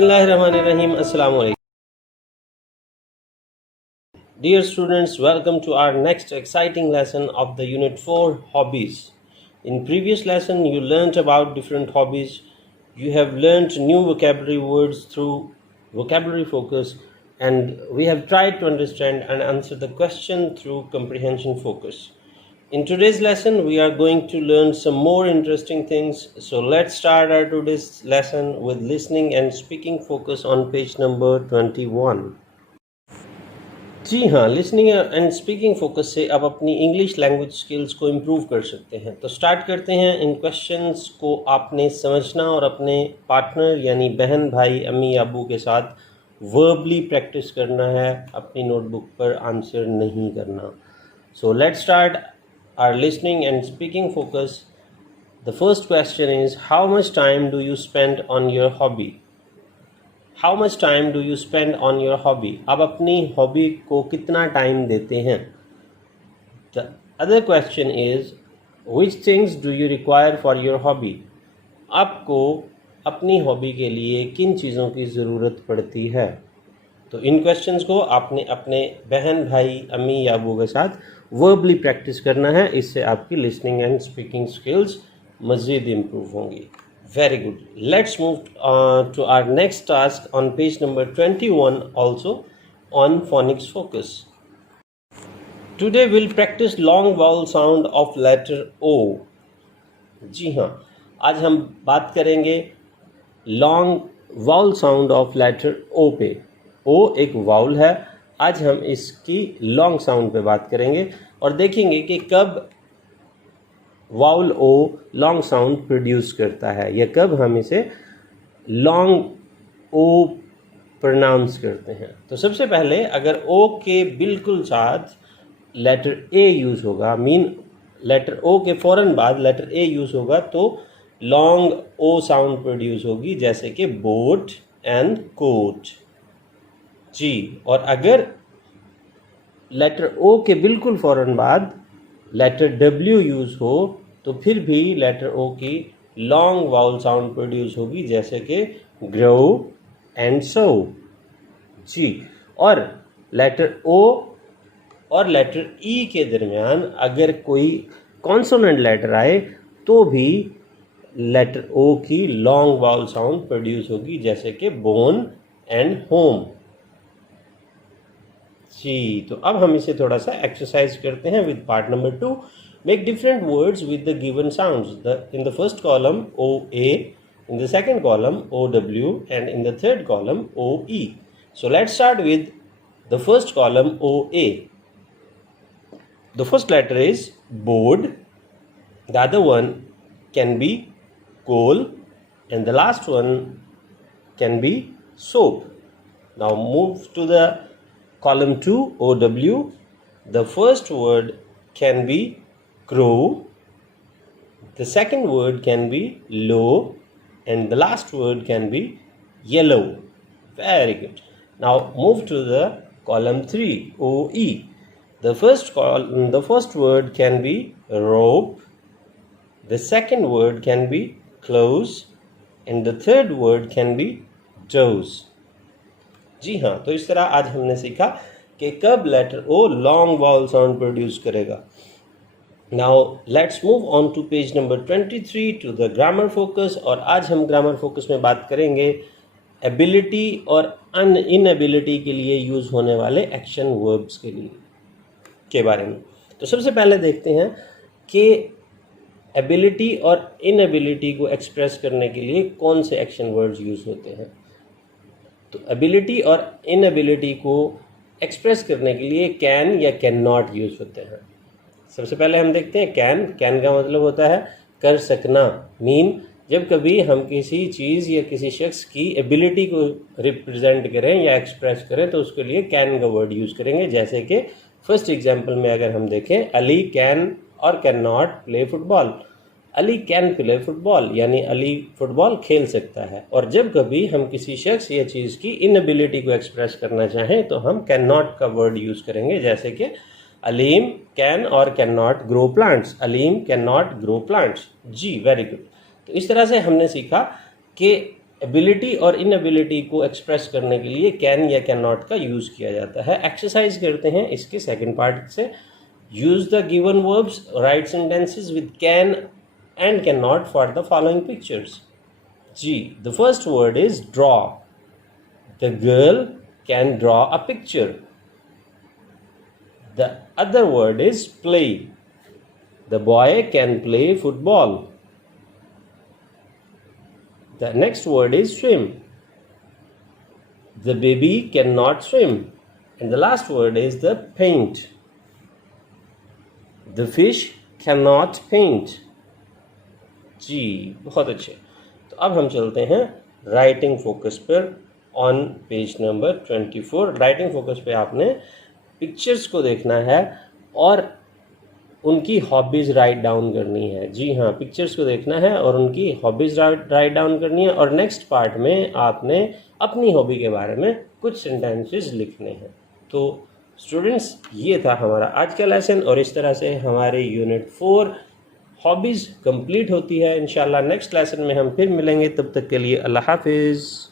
Bismillahirrahmanirrahim. Assalamu alaikum. Dear students, welcome to our next exciting lesson of the Unit 4 Hobbies. In previous lesson, you learnt about different hobbies. You have learnt new vocabulary words through vocabulary focus, and we have tried to understand and answer the question through comprehension focus. In today's lesson, we are going to learn some more interesting things. So let's start our today's lesson with listening and speaking focus on page number 21. जी हाँ, listening and speaking focus से आप अपनी English language skills को improve कर सकते हैं। तो start करते हैं। इन क्वेश्चंस को आपने समझना और अपने पार्टनर यानी बहन, भाई, अम्मी, अबू के साथ वर्बली प्रैक्टिस करना है, अपनी नोटबुक पर आंसर नहीं करना। So let's start our listening and speaking focus. The first question is, how much time do you spend on your hobby? How much time do you spend on your hobby? आप अपनी hobby को कितना time देते हैं? The other question is, which things do you require for your hobby? आपको अपनी hobby के लिए किन चीज़ों की ज़रूरत पड़ती है? तो इन क्वेश्चंस को आपने अपने बहन, भाई, अम्मी या अबू के साथ वर्बली प्रैक्टिस करना है। इससे आपकी लिसनिंग एंड स्पीकिंग स्किल्स मज़ीद इम्प्रूव होंगी। Very good. Let's move to our next task on page number 21, also on phonics focus. Today we'll practice long vowel sound of letter O. जी हाँ, आज हम बात करेंगे long vowel sound of letter O पे। O एक vowel है। आज हम इसकी long sound पे बात करेंगे और देखेंगे कि कब वाउल ओ लॉन्ग साउंड प्रोड्यूस करता है या कब हम इसे लॉन्ग ओ प्रोनाउंस करते हैं। तो सबसे पहले अगर ओ के बिल्कुल साथ लेटर ए यूज़ होगा, मीन लेटर ओ के फ़ौरन बाद लेटर ए यूज़ होगा, तो लॉन्ग ओ साउंड प्रोड्यूस होगी, जैसे कि बोट एंड कोट। जी, और अगर लेटर ओ के बिल्कुल फ़ौरन बाद लेटर डब्ल्यू यूज़ हो तो फिर भी लेटर ओ की लॉन्ग वाउल साउंड प्रोड्यूस होगी, जैसे कि ग्रो एंड सो। जी, और लेटर ओ और लेटर ई के दरमियान अगर कोई कॉन्सोनेंट लेटर आए तो भी लेटर ओ की लॉन्ग वाउल साउंड प्रोड्यूस होगी, जैसे कि बोन एंड होम। जी, तो अब हम इसे थोड़ा सा एक्सरसाइज करते हैं with part number 2। Make different words with the given sounds. In the first column O A, in the second column O W and in the third column O E. So let's start with the first column O A. The first letter is board, the other one can be coal, and the last one can be soap. Now move to the column 2, OW. The first word can be crow, the second word can be low, and the last word can be yellow. Very good. Now move to the column 3, OE. The first word can be rope, the second word can be close, and the third word can be toes. जी हाँ, तो इस तरह आज हमने सीखा कि कब letter O long vowel sound produce करेगा। Now let's move on to page number 23 to the grammar focus. और आज हम ग्रामर फोकस में बात करेंगे एबिलिटी और इनएबिलिटी के लिए यूज़ होने वाले एक्शन वर्ब्स के बारे में। तो सबसे पहले देखते हैं कि एबिलिटी और इनएबिलिटी को एक्सप्रेस करने के लिए कौन से एक्शन वर्ड्स यूज़ होते हैं। तो एबिलिटी और इनएबिलिटी को एक्सप्रेस करने के लिए कैन या कैन नॉट यूज़ होते हैं। सबसे पहले हम देखते हैं कैन। कैन का मतलब होता है कर सकना, मीन जब कभी हम किसी चीज़ या किसी शख्स की एबिलिटी को रिप्रेजेंट करें या एक्सप्रेस करें तो उसके लिए कैन का वर्ड यूज़ करेंगे। जैसे कि फर्स्ट एग्जाम्पल में अगर हम देखें, अली कैन और can not play football. Ali can play football यानी अली फुटबॉल खेल सकता है। और जब कभी हम किसी शख्स या चीज़ की इनएबिलिटी को एक्सप्रेस करना चाहें तो हम कैन नॉट का वर्ड यूज़ करेंगे। जैसे कि अलीम कैन और can not grow plants. Aleem can not grow plants. जी, वेरी गुड। तो इस तरह से हमने सीखा कि एबिलिटी और इनएबिलिटी को एक्सप्रेस करने के लिए कैन या कैन नॉट का यूज़ किया जाता है। एक्सरसाइज करते हैं इसके सेकंड पार्ट से। Use the given verbs, write sentences with can and can not for the following pictures. जी, the first word is draw. The girl can draw a picture. The other word is play. The boy can play football. The next word is swim. The baby cannot swim. And the last word is the paint. The fish cannot paint. जी, बहुत अच्छे। तो अब हम चलते हैं writing focus पर on page number 24। Writing focus पे आपने पिक्चर्स को देखना है और उनकी हॉबीज़ राइट डाउन करनी है। जी हाँ, पिक्चर्स को देखना है और उनकी हॉबीज़ राइट डाउन करनी है। और नेक्स्ट पार्ट में आपने अपनी हॉबी के बारे में कुछ सेंटेंसेस लिखने हैं। तो स्टूडेंट्स, ये था हमारा आज का लेसन और इस तरह से हमारे यूनिट 4 हॉबीज़ कंप्लीट होती है। इंशाल्लाह नेक्स्ट लेसन में हम फिर मिलेंगे। तब तक के लिए अल्लाह हाफिज़।